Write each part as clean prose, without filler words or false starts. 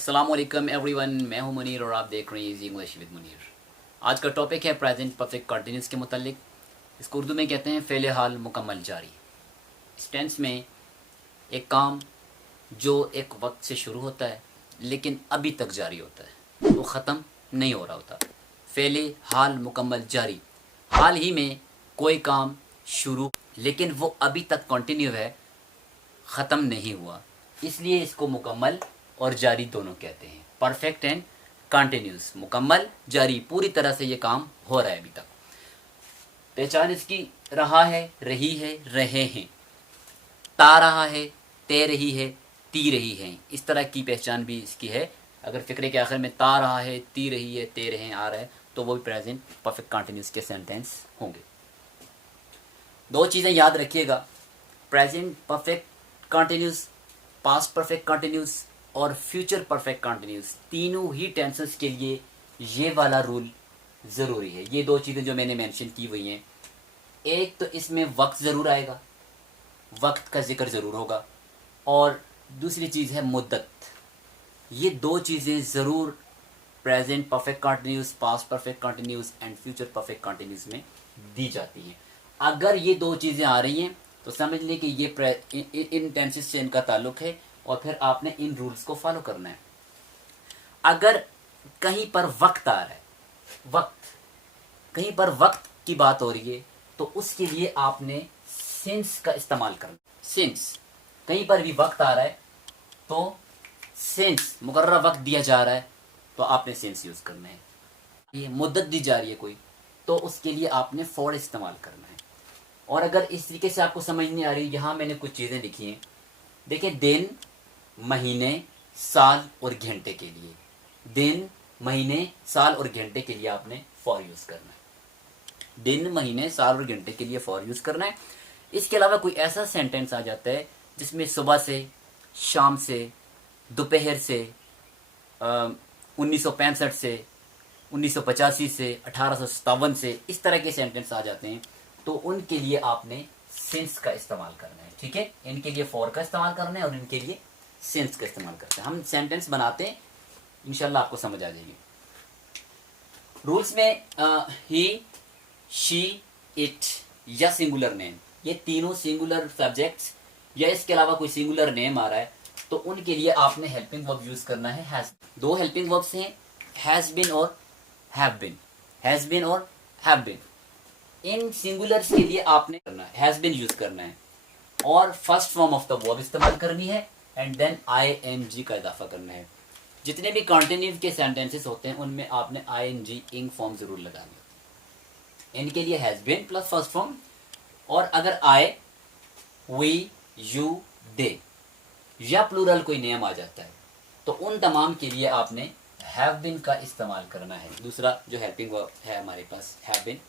अस्सलामुअलैकुम एवरीवन, मैं हूं मुनीर और आप देख रहे हैं इजी इंग्लिश विद मुनीर। आज का टॉपिक है प्रेजेंट परफेक्ट कंटिन्यूस के मुतालिक। इसको उर्दू में कहते हैं फ़ेल हाल मुकम्मल जारी। इस टेंस में एक काम जो एक वक्त से शुरू होता है लेकिन अभी तक जारी होता है, वो ख़त्म नहीं हो रहा होता। फ़ेल हाल मुकम्मल जारी, हाल ही में कोई काम शुरू लेकिन वो अभी तक कंटिन्यू है, ख़त्म नहीं हुआ, इसलिए इसको मुकम्मल और जारी दोनों कहते हैं। परफेक्ट एंड कंटिन्यूस, मुकम्मल जारी, पूरी तरह से ये काम हो रहा है अभी तक। पहचान इसकी रहा है, रही है, रहे हैं, ता रहा है, तै रही है, ती रही है, इस तरह की पहचान भी इसकी है। अगर फ़िक्रे के आखिर में ता रहा है, ती रही है, तै रहे आ रहा है, तो वो भी प्रेजेंट परफेक्ट कंटिन्यूस के सेंटेंस होंगे। दो चीज़ें याद रखिएगा, present perfect continuous, past perfect continuous और फ्यूचर परफेक्ट कंटिन्यूस, तीनों ही टेंसेस के लिए ये वाला रूल ज़रूरी है। ये दो चीज़ें जो मैंने मेंशन की हुई हैं, एक तो इसमें वक्त ज़रूर आएगा, वक्त का जिक्र ज़रूर होगा, और दूसरी चीज़ है मुद्दत। ये दो चीज़ें ज़रूर present perfect continuous, past perfect continuous and future perfect continuous में दी जाती हैं। अगर ये दो चीज़ें आ रही हैं तो समझ लें कि ये इन टेंसेस से इनका ताल्लुक है और फिर आपने इन रूल्स को फॉलो करना है। अगर कहीं पर वक्त आ रहा है, वक्त, कहीं पर वक्त की बात हो रही है, तो उसके लिए आपने सिंस का इस्तेमाल करना। सिंस, कहीं पर भी वक्त आ रहा है तो सिंस, मुकर्रर वक्त दिया जा रहा है तो आपने सिंस यूज़ करना है। ये मुद्दत दी जा रही है कोई, तो उसके लिए आपने फॉर इस्तेमाल करना है। और अगर इस तरीके से आपको समझ नहीं आ रही, यहाँ मैंने कुछ चीज़ें लिखी हैं। देखिए, दिन, महीने, साल और घंटे के लिए, दिन, महीने, साल और घंटे के लिए आपने फॉर यूज़ करना है। दिन, महीने, साल और घंटे के लिए फॉर यूज़ करना है। इसके अलावा कोई ऐसा सेंटेंस आ जाता है जिसमें सुबह से, शाम से, दोपहर से, 1965 से, 1985 से, 1857 से, इस तरह के सेंटेंस आ जाते हैं, तो उनके लिए आपने सिंस का इस्तेमाल करना है। ठीक है, इनके लिए फॉर का इस्तेमाल करना है और इनके लिए सिंस का इस्तेमाल करते हैं। हम सेंटेंस बनाते हैं, इंशाल्लाह आपको समझ आ जाएगी। रूल्स में ही, शी, इट या सिंगुलर नेम, ये तीनों सिंगुलर सब्जेक्ट्स या इसके अलावा कोई सिंगुलर नेम आ रहा है तो उनके लिए आपने हेल्पिंग वर्ब यूज करना है हैज। दो हेल्पिंग वर्ब्स हैं, हैज बीन और हैव बीन, हैज बीन और हैव बीन। इन सिंगुलर्स के लिए आपने करना है हैज बीन यूज करना है और first form of the verb इस्तेमाल करनी है एंड देन ing का इजाफा करना है। जितने भी कॉन्टिन्यू के सेंटेंसेस होते हैं उनमें आपने ing इंग फॉर्म जरूर लगानी होती है। इनके लिए has been plus first form, और अगर आई, वी, यू, दे या प्लूरल कोई नेम आ जाता है तो उन तमाम के लिए आपने हैव बीन का इस्तेमाल करना है। दूसरा जो हेल्पिंग वर्ब है हमारे पास हैव बीन,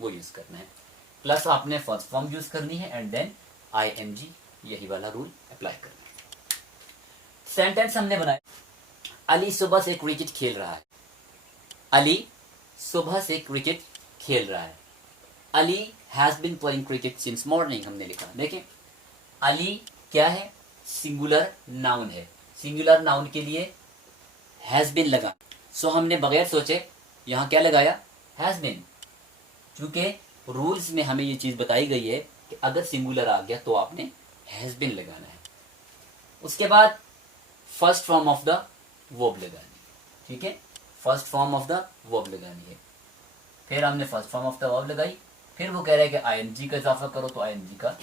वो यूज करना है, प्लस आपने फर्स्ट फॉर्म यूज करनी है एंड देन ing, यही वाला रूल अप्लाई करना है। सेंटेंस हमने बनाया, अली सुबह से क्रिकेट खेल रहा है। अली सुबह से क्रिकेट खेल रहा है। Ali has been playing cricket since morning, हमने लिखा। देखें, अली क्या है, सिंगुलर नाउन है, सिंगुलर नाउन के लिए हैज बीन लगा, सो हमने बगैर सोचे यहां क्या लगाया, हैज बीन। क्योंकि रूल्स में हमें ये चीज बताई गई है कि अगर सिंगुलर आ गया तो आपने हैज बीन लगाना है। उसके बाद first form of the verb लगानी है। ठीक है, first form of the verb लगानी है। फिर हमने first form of the verb लगाई, फिर वो कह रहा है कि ing का इजाफा करो तो ing का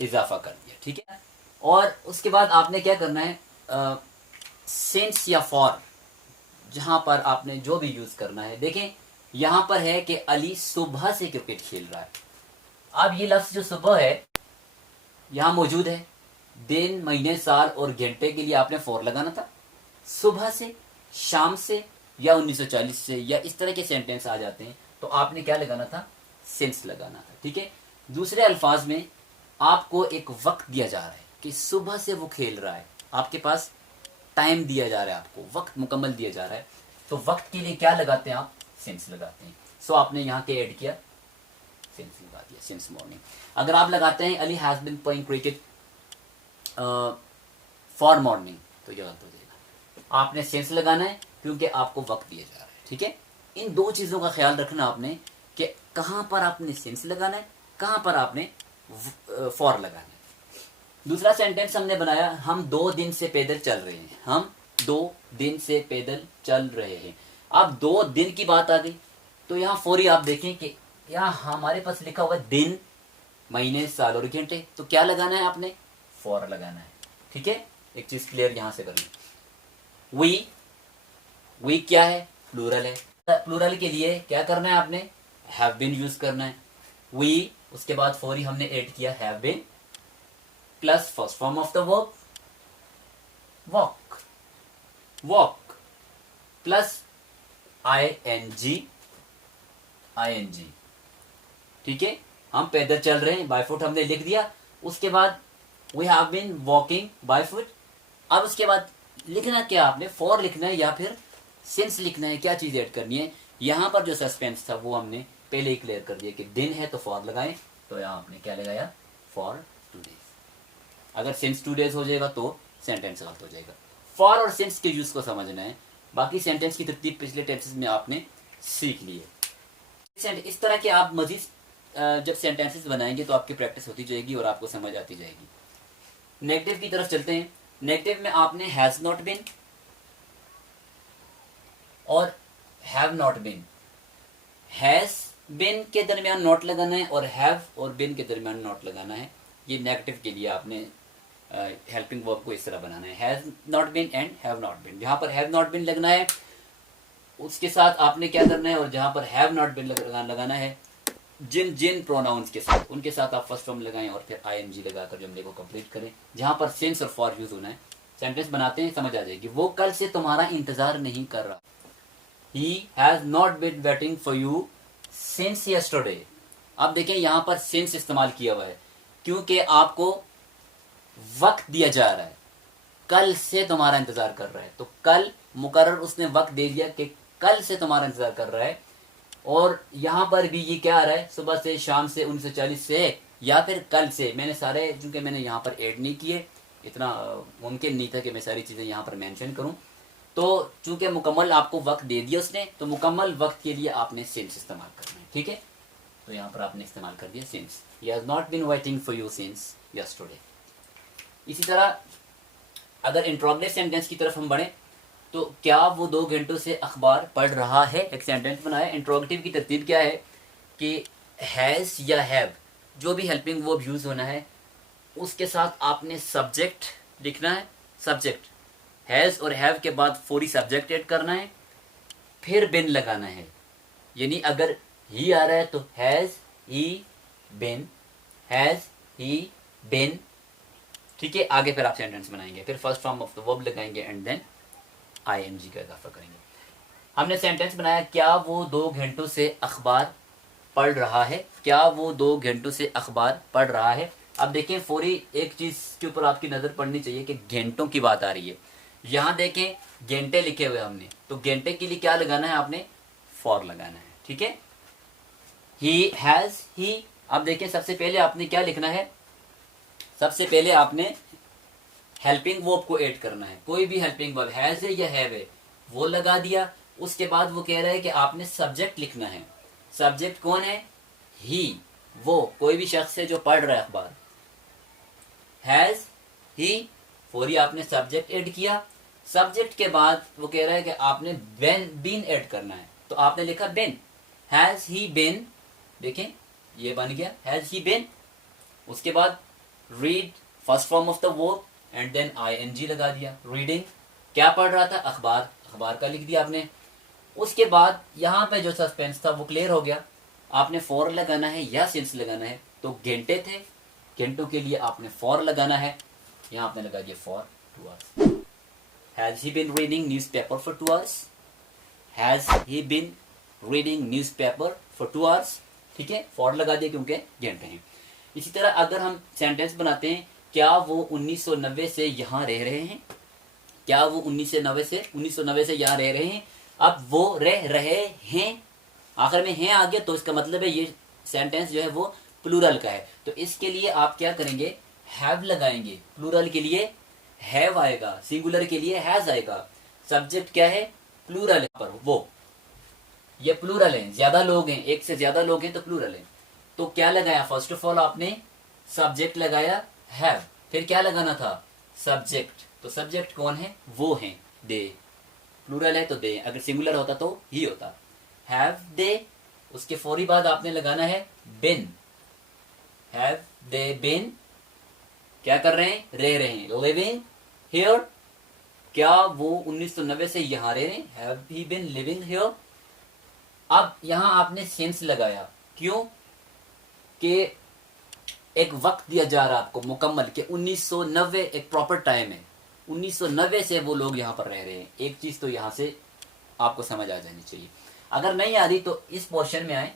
इजाफा कर दिया। ठीक है, और उसके बाद आपने क्या करना है, सिंस या फॉर, जहां पर आपने जो भी यूज करना है। देखें, यहां पर है कि अली सुबह से क्रिकेट खेल रहा है। अब ये लफ्ज जो सुबह है यहां मौजूद है, दिन, महीने, साल और घंटे के लिए आपने फॉर लगाना था। सुबह से, शाम से या 1940 से या इस तरह के सेंटेंस आ जाते हैं तो आपने क्या लगाना था, सिंस लगाना था। ठीक है, दूसरे अल्फाज में आपको एक वक्त दिया जा रहा है कि सुबह से वो खेल रहा है, आपके पास टाइम दिया जा रहा है, आपको वक्त मुकम्मल दिया जा रहा है, तो वक्त के लिए क्या लगाते हैं आप, सिंस लगाते हैं। सो आपने यहाँ के ऐड किया, सिंस लगा दिया, सिंस मॉर्निंग। अगर आप लगाते हैं Ali has been playing cricket for morning तो ये गलत हो जाएगा। आपने सेंस लगाना है क्योंकि आपको वक्त दिया जा रहा है। ठीक है, इन दो चीज़ों का ख्याल रखना आपने कि कहाँ पर आपने सेंस लगाना है, कहाँ पर आपने फॉर लगाना है। दूसरा सेंटेंस हमने बनाया, हम 2 दिन से पैदल चल रहे हैं। हम 2 दिन से पैदल चल रहे हैं। अब 2 दिन की बात आ गई तो यहाँ फौरी आप देखें कि यहाँ हमारे पास लिखा हुआ है दिन, महीने, साल और घंटे। तो क्या लगाना है आपने? फॉर लगाना है। ठीक है, एक चीज क्लियर यहां से करनी। वी क्या है? प्लूरल है। प्लूरल के लिए क्या करना है आपने? हैव बीन यूज करना है। वी, उसके बाद फौरी हमने ऐड किया have been plus first form of the verb walk, walk plus ING, ING। ठीक है, हम पैदल चल रहे हैं, बाय फुट हमने लिख दिया। उसके बाद we have been walking by foot. अब उसके बाद लिखना क्या आपने? फॉर लिखना है या फिर सिंस लिखना है? क्या चीज ऐड करनी है? यहां पर जो सस्पेंस था वो हमने पहले ही क्लियर कर दिया कि दिन है तो फॉर लगाएं। तो यहां आपने क्या लगाया? For 2 days। अगर सिंस 2 days हो जाएगा तो सेंटेंस गलत हो जाएगा। फॉर और सिंस के यूज को समझना है। बाकी सेंटेंस की तरतीब पिछले टेंसेस में आपने सीख ली है। इस तरह के आप मजीद जब सेंटेंसेस बनाएंगे तो आपकी प्रैक्टिस होती जाएगी और आपको समझ आती जाएगी। नेगेटिव की तरफ चलते हैं। नेगेटिव में आपने हैज नॉट बीन और have not been, has been के दरमियान नॉट लगाना है और हैव और बीन के दरमियान नॉट लगाना है। ये नेगेटिव के लिए आपने हेल्पिंग वर्ब को इस तरह बनाना है, has not been and have not been. जहां पर हैव नॉट बीन लगना है उसके साथ आपने क्या करना है, और जहां पर हैव नॉट बीन लगाना है जिन जिन प्रोनाउंस के साथ, उनके साथ आप फर्स्ट फॉर्म लगाएं और फिर ING लगाकर जुमले को कंप्लीट करें। जहां पर सिंस और फॉर यूज होना है, सेंटेंस बनाते हैं समझ आ जाएगी। वो कल से तुम्हारा इंतजार नहीं कर रहा। He has not been waiting for you since yesterday। अब देखें यहां पर since इस्तेमाल किया हुआ है क्योंकि आपको वक्त दिया जा रहा है। कल से तुम्हारा इंतजार कर रहा है, तो कल मुकर्रर उसने वक्त दे दिया कि कल से तुम्हारा इंतजार कर रहा है। और यहां पर भी ये क्या आ रहा है? सुबह से, शाम से, 1940 से, या फिर कल से। मैंने सारे, चूंकि मैंने यहाँ पर ऐड नहीं किए, इतना मुमकिन नहीं था कि मैं सारी चीज़ें यहाँ पर मेंशन करूँ। तो चूंकि मुकम्मल आपको वक्त दे दिया उसने, तो मुकम्मल वक्त के लिए आपने सिंस इस्तेमाल करना है। ठीक है, तो यहाँ पर आपने इस्तेमाल कर दिया since. He has not been waiting for you since yesterday. इसी तरह अगर इंट्रोगेटिव सेंटेंस की तरफ हम बढ़े तो क्या वो 2 घंटों से अखबार पढ़ रहा है? एक सेंटेंस बनाया। इंट्रोगेटिव की तरतीब क्या है कि हैज या हैव, जो भी हेल्पिंग वर्ब यूज होना है उसके साथ आपने सब्जेक्ट लिखना है। सब्जेक्ट हैज और हैव के बाद फौरी सब्जेक्ट ऐड करना है, फिर बिन लगाना है। यानी अगर ही आ रहा है तो has he bin, has he बिन। ठीक है, आगे फिर आप सेंटेंस बनाएंगे, फिर first form of the verb लगाएंगे एंड देन ING का इजाफा करेंगे। हमने सेंटेंस बनाया, क्या वो 2 घंटों से अखबार पढ़ रहा है? क्या वो 2 घंटों से अखबार पढ़ रहा है? अब देखें फौरी एक चीज के ऊपर आपकी नजर पड़नी चाहिए कि घंटों की बात आ रही है। यहां देखें घंटे लिखे हुए हमने, तो घंटे के लिए क्या लगाना है आपने? फॉर लगाना है। ठीक है, ही हैज ही। अब देखें सबसे पहले आपने क्या लिखना है? सबसे पहले आपने हेल्पिंग वर्ब को ऐड करना है। कोई भी हेल्पिंग वर्ब, हैज है या हैव है, वो लगा दिया। उसके बाद वो कह रहा है कि आपने सब्जेक्ट लिखना है। सब्जेक्ट कौन है? ही, वो कोई भी शख्स है जो पढ़ रहा है अखबार। हैज ही, फौरी आपने सब्जेक्ट ऐड किया। सब्जेक्ट के बाद वो कह रहा है कि आपने बीन ऐड करना है, तो आपने लिखा बिन। हैज ही बिन, देखें ये बन गया हैज ही बिन। उसके बाद read, first form of the verb and then ING लगा दिया। रीडिंग, क्या पढ़ रहा था? अखबार, अखबार का लिख दिया आपने। उसके बाद यहाँ पे जो सस्पेंस था वो क्लियर हो गया। आपने फॉर लगाना है या सिंस लगाना है। तो घंटे थे, घंटों के लिए आपने फॉर लगाना है। यहाँ आपने लगा दिया for 2 hours। Has he been reading newspaper for 2 hours? Has he been reading newspaper for 2 hours? ठीक है, फॉर लगा दिया क्योंकि घंटे हैं। इसी तरह अगर हम सेंटेंस बनाते हैं, क्या वो 1990 से यहाँ रह रहे हैं? क्या वो 1990 से यहाँ रह रहे हैं? अब वो रह रहे हैं, आखिर में हैं आ गया, तो इसका मतलब है ये सेंटेंस जो है वो प्लूरल का है। तो इसके लिए आप क्या करेंगे? हैव लगाएंगे। प्लूरल के लिए हैव आएगा, सिंगुलर के लिए हैज आएगा। सब्जेक्ट क्या है, प्लूरल है पर वो, ये प्लूरल है, ज्यादा लोग हैं, एक से ज्यादा लोग हैं तो प्लूरल है। तो क्या लगाया, फर्स्ट ऑफ ऑल आपने सब्जेक्ट लगाया हैव, फिर क्या लगाना था, सब्जेक्ट। तो सब्जेक्ट कौन है, वो हैं, दे। प्लूरल है तो दे, अगर सिंगुलर होता तो ही होता। हैव दे, उसके फौरी बाद आपने लगाना है बिन। हैव दे बिन, क्या कर रहे हैं, रह रहे हैं, लिविंग हियर, क्या वो 1990 से यहां रह रहे हैं, have he been living here. अब यहां आपने सेंस लगाया, क्यों, कि एक वक्त दिया जा रहा है आपको मुकम्मल, कि 1990 एक प्रॉपर टाइम है, 1990 से वो लोग यहाँ पर रह रहे हैं। एक चीज तो यहाँ से आपको समझ आ जानी चाहिए। अगर नहीं आ रही तो इस पोर्शन में आए,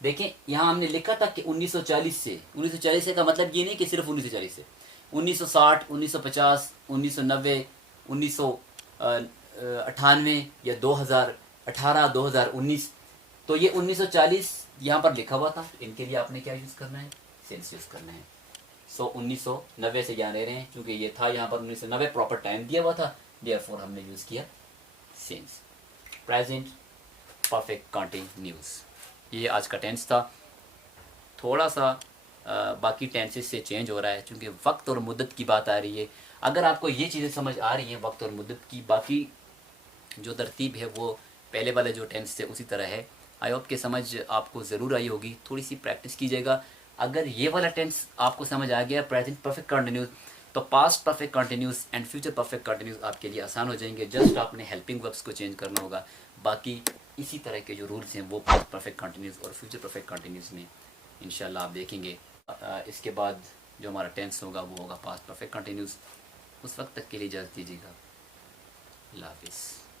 देखें यहाँ हमने लिखा था कि 1940 से, 1940 से का मतलब ये नहीं कि सिर्फ 1940 से, 1960, 1950, 1990, 1998 या 2018, 2019, तो ये 1940 यहाँ पर लिखा हुआ था। इनके लिए आपने क्या यूज करना है, सेंस यूज करना है। सो 1990 से यहाँ रह रहे हैं, क्योंकि ये था यहाँ पर 1990 प्रॉपर टाइम दिया हुआ था, देयरफॉर हमने यूज किया सेंस। प्रेजेंट परफेक्ट कंटिन्यूअस, ये आज का टेंस था। थोड़ा सा बाकी टेंसेस से चेंज हो रहा है, क्योंकि वक्त और मुद्दत की बात आ रही है। अगर आपको ये चीज़ें समझ आ रही हैं वक्त और मुद्दत की, बाकी जो तरतीब है वो पहले वाले जो टेंस थे उसी तरह है। आई होप कि समझ आपको ज़रूर आई होगी, थोड़ी सी प्रैक्टिस कीजिएगा। अगर ये वाला टेंस आपको समझ आ गया, प्रेजेंट परफेक्ट कंटिन्यूस, तो past perfect continuous and future perfect continuous आपके लिए आसान हो जाएंगे। जस्ट आपने हेल्पिंग वर्ब्स को चेंज करना होगा, बाकी इसी तरह के जो रूल्स हैं वो पास्ट परफेक्ट कंटिन्यूस और फ्यूचर परफेक्ट कंटिन्यूस में इंशाल्लाह आप देखेंगे। इसके बाद जो हमारा टेंस होगा वो होगा पास्ट परफेक्ट कंटिन्यूस। उस वक्त तक के लिए इजाज़त दीजिएगा। अल्लाह हाफिज़।